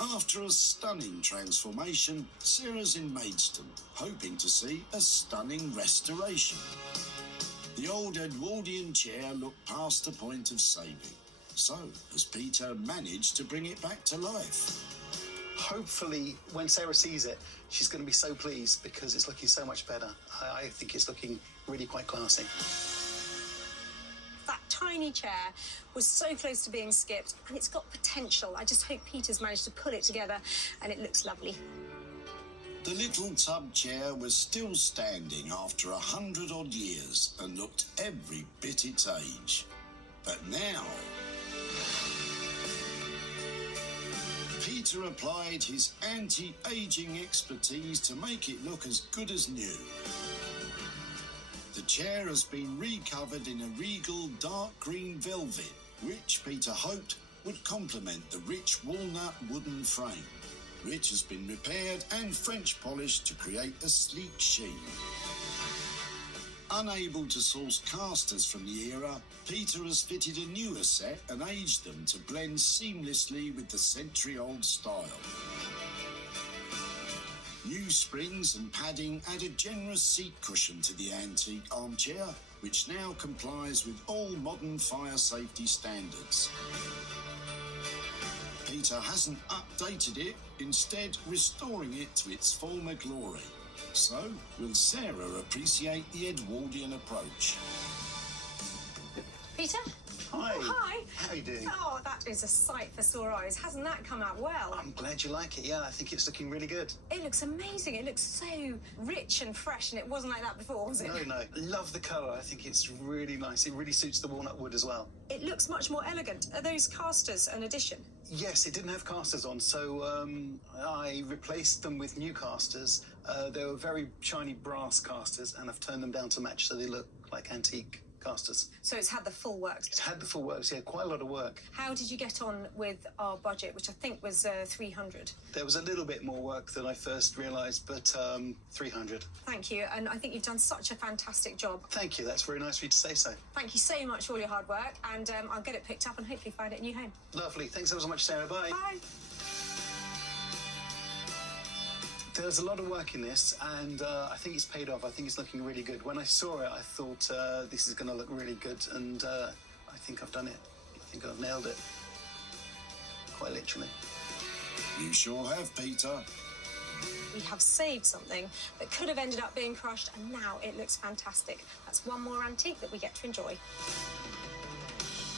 After a stunning transformation, Sarah's in Maidstone, hoping to see a stunning restoration. The old Edwardian chair looked past the point of saving. So, has Peter managed to bring it back to life? Hopefully, when Sarah sees it, she's going to be so pleased because it's looking so much better. I think it's looking really quite classy. That tiny chair was so close to being skipped, and it's got potential. I just hope Peter's managed to pull it together, and it looks lovely. The little tub chair was still standing after 100-odd years and looked every bit its age. But now, Peter applied his anti-aging expertise to make it look as good as new. The chair has been recovered in a regal dark green velvet, which Peter hoped would complement the rich walnut wooden frame, which has been repaired and French polished to create a sleek sheen. Unable to source casters from the era, Peter has fitted a newer set and aged them to blend seamlessly with the century-old style. New springs and padding add a generous seat cushion to the antique armchair, which now complies with all modern fire safety standards. Peter hasn't updated it, instead restoring it to its former glory. So, will Sarah appreciate the Edwardian approach? Peter? Hi. Oh, hi. How are you doing? Oh, that is a sight for sore eyes. Hasn't that come out well? I'm glad you like it. Yeah, I think it's looking really good. It looks amazing. It looks so rich and fresh, and it wasn't like that before, was it? No. Love the colour. I think it's really nice. It really suits the walnut wood as well. It looks much more elegant. Are those casters an addition? Yes, it didn't have casters on, so I replaced them with new casters. They were very shiny brass casters, and I've turned them down to match so they look like antique casters. So it's had the full works? It's had the full works, yeah, quite a lot of work. How did you get on with our budget, which I think was 300? There was a little bit more work than I first realised, but 300. Thank you, and I think you've done such a fantastic job. Thank you, that's very nice of you to say so. Thank you so much for all your hard work, and I'll get it picked up and hopefully find it a new home. Lovely, thanks ever so much, Sarah, bye. Bye. There's a lot of work in this, and I think it's paid off. I think it's looking really good. When I saw it, I thought this is going to look really good, and I think I've done it. I think I've nailed it. Quite literally. You sure have, Peter. We have saved something that could have ended up being crushed, and now it looks fantastic. That's one more antique that we get to enjoy.